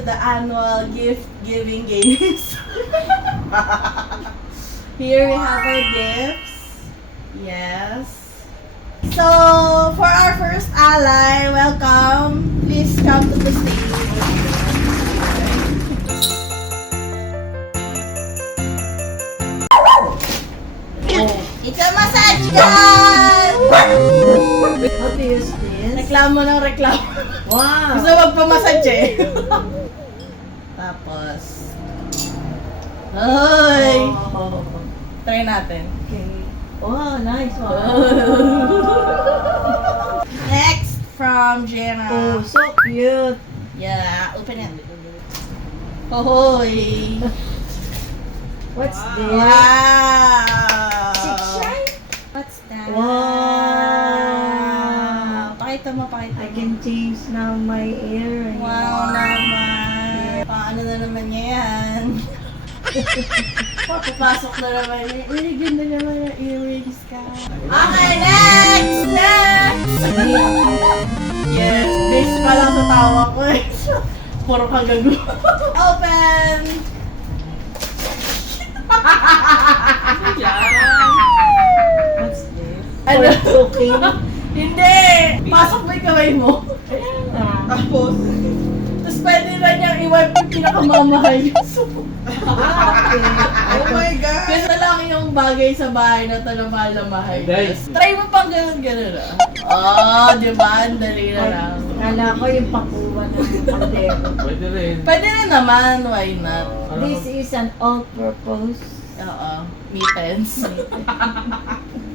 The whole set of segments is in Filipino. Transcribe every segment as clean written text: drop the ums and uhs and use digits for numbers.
to the annual gift giving games. Here we have our gifts. Yes. So, for our first ally, welcome. Please come to the stage. It's a massage gun! How to use this? Reklamo ng reklamo. Wow! Gusto magpamassage eh. Tapos, ay! Oh, Try natin. okay. Wow, nice one. Next, from Jenna. Oh, so cute. Yeah, open it. Hoy! What's this? Wow! Shine? What's that? Wow. Pakita mo, pakita I mo. can change now my earring. Wow naman. Paano na naman niya yan? Papasok na naman niya. Uy, ganda naman yung earrings ka. Okay, next! Next! Yes, based pa lang sa tawa ko eh. Puro kang gago. Open! What's this? Ano? For cooking? Hindi! Pasok mo yung kamay mo. Ah, Tapos pwede na niyang i-wipe yung pinakamamahal yung sumo. okay. Oh my God! Kasi lang yung bagay sa bahay na ito na mahal na mahal. Nice. Try mo pang ganun-ganun ah. Oh, di ba? Ang dali na lang. Kala ko yung pakuha ng pandero. Pwede rin. Pwede na naman, why not? This is an all-purpose. Oo, mittens.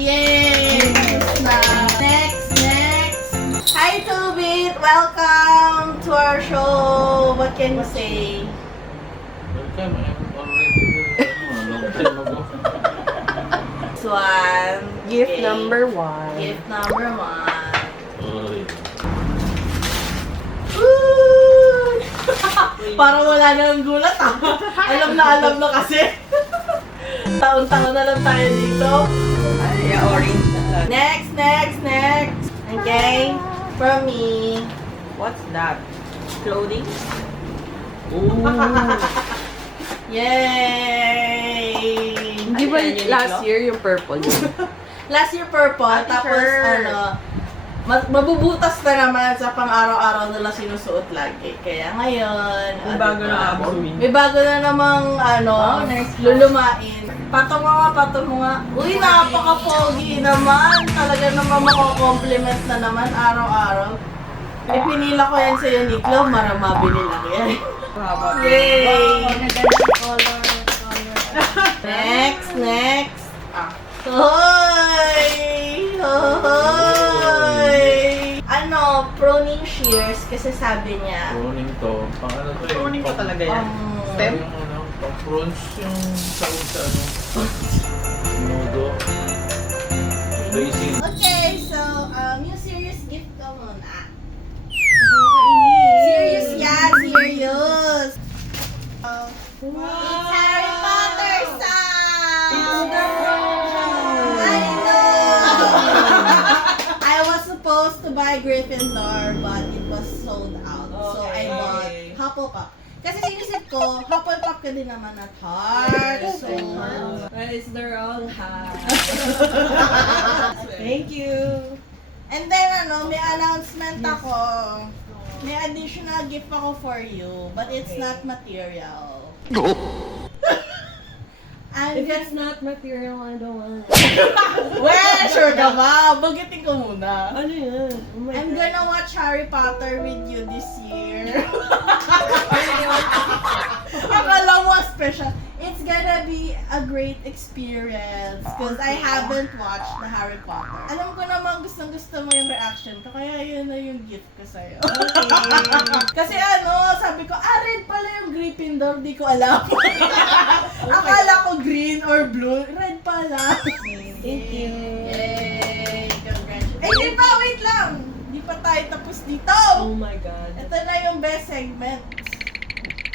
Yay! Next, next! Hi, Tubit! Welcome to our show! What can you say? Welcome. I'm already a long time ago. This one. Gift Okay. number 1. Gift number 1. Oy. Woo! Parang wala na ng gulat ah. Alam na kasi. Taon-taon na lang tayo dito. Ay, orange na lang. Next, next, next. Okay, from me. What's that? Clothing? Oh. Yay! Di ba last year yung purple yun? Last year purple, tapos ano, mabubutas na naman sa pang-araw-araw nila sinusuot lagi. Kaya ngayon, May bago na abot. May bago na namang ano, lulumain. Patong mo nga. Uy, napaka-pogi naman. Talaga naman mako-compliment na naman araw-araw. Ipinila ko yan sa'yo, Niklo, para mabili lang yan. Yay! Color. Next, next. Hoy! Hoy! Ano, pruning shears kasi sabi niya. Pruning to. Pang ano to eh. Pruning pa talaga yan. Stem? Yung ano, pang prunes yung sa ano. Nudo. Racing. Okay, so, yung serious gift ko muna. Serious yan, serious. It's Harry Potter style! I know! I was supposed to buy Gryffindor, but it was sold out. So, I bought Hufflepuff. Kasi sinisip ko, Hufflepuff ka din naman at heart. So, Well, it's their own hat. Thank you. and then ano, may announcement ako. May additional gift ako for you, but it's not material. I'm If it's not material, I don't want it. well, sure ka ba? Bagitin ko muna. Ano yan? Oh my I'm God. gonna watch Harry Potter with you this year. Akala mo special. It's gonna be a great experience because I haven't watched the Harry Potter. Alam ko naman gustong-gusto mo yung reaction ko, kaya yun na yung gift ko sa'yo. Kasi ano, sabi ko, red pala yung Gryffindor, di ko alam. Akala ko green or blue, red pala. Thank you. Yay! Congratulations. Eh, di pa, wait lang! Di pa tayo tapos dito! Oh my God. Ito na yung best segment.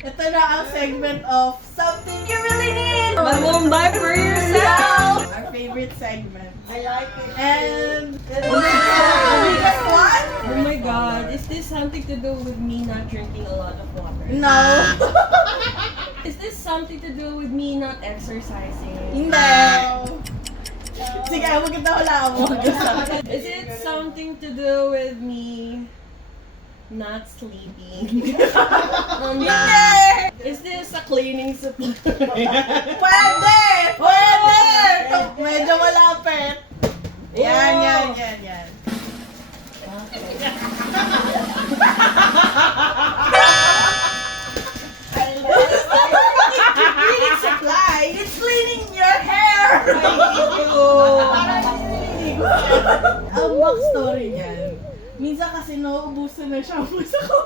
Ito na ang segment of something you really need! But won't buy for yourself! Our favorite segment. I like it. And the biggest one? Oh my God. Is this something to do with me not drinking a lot of water? No. Is this something to do with me not exercising? No. Sige, maganda wala mo. Is it something to do with me not sleeping? Hindi! Is this a cleaning supply? Pwede! Pwede! Medyo malapit. Yan. Cleaning supply. It's cleaning your hair. Ang backstory niyan, minsan kasi nauubusan na siya sa ko.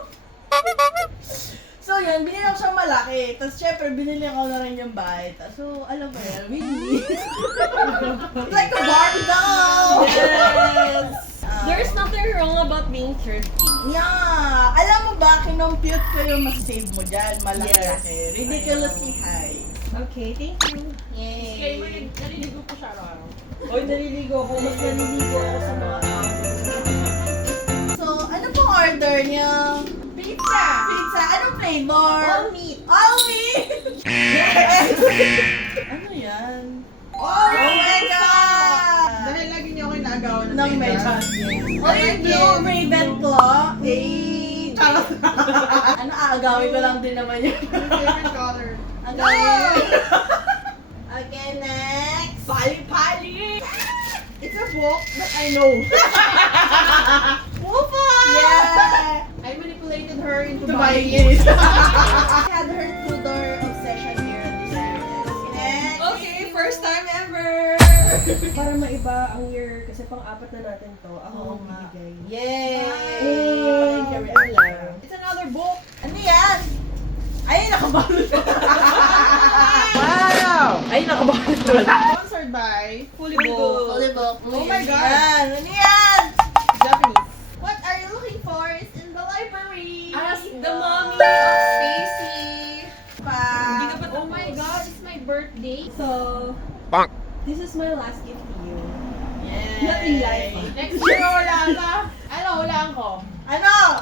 So yun, binili ko siya malaki. Tapos syempre, binili ko na rin yung bahay. So, alam mo yan, Winnie. It's like a Barbie doll! Yes! There's nothing wrong about being thrifty. Yeah! Alam mo ba, kinompute ko yung mas-save mo dyan. Malaki-laki. Yes. Ridiculously high. Okay, thank you. Yay! Naliligo ko siya araw-araw. Oy, naliligo ako. Mas naliligo ako sa mga So, ano pong order niyo? Pizza! Pizza! Anong flavor? All meat. All meat! Yes! Ano yan? Oh my God! Dahil lagi niyo ako inaagawan Ng may chance. Oh, yung blue Ravenclaw. Eh, charot. Ano, aagawin ko lang din naman yun. Favorite color. Ang gawin. Okay, next. Pali-pali! It's a book that I know. Wupa! Yeah! I manipulated her into To buying buying it. it. I had her Tudor obsession here in this area. Next. Okay, first time ever! Para maiba ang year, kasi pang-apat na natin to. Ako Oo ang nga. bibigay. Yay! It's another book. Ano yan? Ay, nakabalot. Wow! Ay, nakabahan Sponsored by Fully Book. Holy book. Oh my God. Yan. Ano yan? Japanese. What are you looking for? Is in the library. Ask the mommy of Stacy. Hindi ka Pa. pa Oh my God, it's my birthday. So, this is my last gift to you. Yay. Not in life. Next year, wala ka. Ano, hulaan ko. Ano?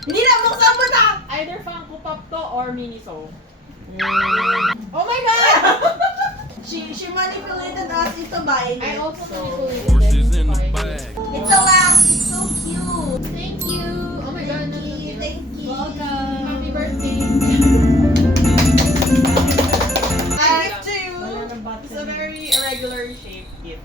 Hindi na, buksan mo na! Either Funko Pop to or Miniso. Oh my God! she manipulated us into buying I it. also so. manipulated them into buying it. It's a lamp. It's so cute. Thank you. Oh my God, Thank you. Thank you. Welcome. Happy birthday. I gift to you. Wala nang button. It's a very irregular shaped gift.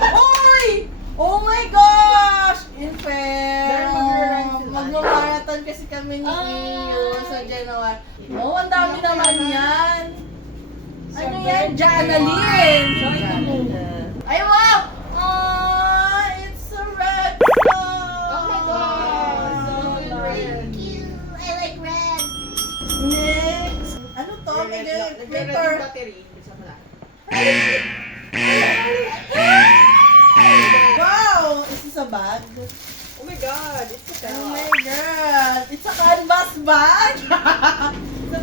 Hoy! Oh my gosh! In fair. Dahil mag-rerun sila. Mag-marathon kasi kami ni Iyo sa January. Oh, ang dami naman yan. Ano yan? Janaline. Try ko muna. Ay, wow! Oh, it's a red song. Oh my God. So red. I like red. Next. Ano to? May paper. Battery. Bisa mo lang. Wow! Is this a bag? Oh my God, it's a Oh my God! It's a canvas bag!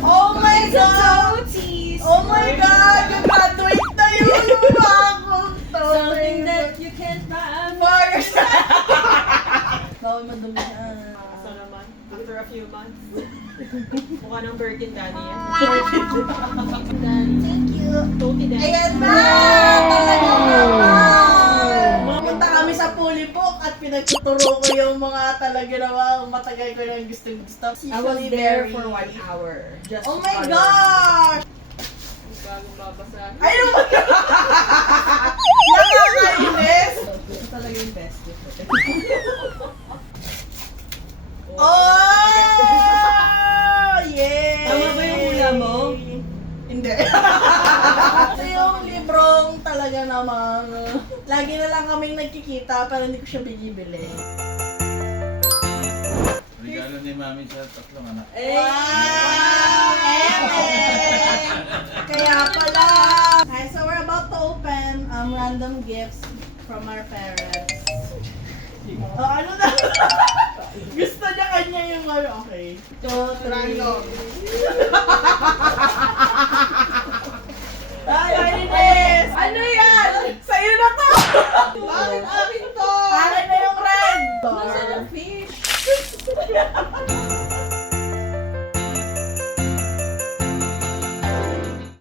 Oh my God! Totes. Oh my God! You graduate na yun! Bakong Something that you can't buy. for yourself! Bawal madumi yan. So naman, after a few months, mukha ng Birkin Danny yan. Thank you! Toti Danny. Ayan na! Talagang naman! Pumunta kami sa Pulipok at pinagtuturo ko yung mga talaga namang matagal ko nang gusto. I was there for 1 hour. Just Oh my to gosh! Bagong babasahin. Ay, oh my God! Nakakainis! Ito talaga yung best gift ko. Oh! Yay! Tama ba yung hula mo? Hindi. Ito yung librong talaga namang lagi na lang kaming nagkikita pero hindi ko siya binibili. Regalo ni Mami sa tatlong anak. Wow! Kaya pala! Okay, so we're about to open random gifts from our parents. Oh, ano na? Gusto niya kanya yung ano, okay. 2, 3. Random.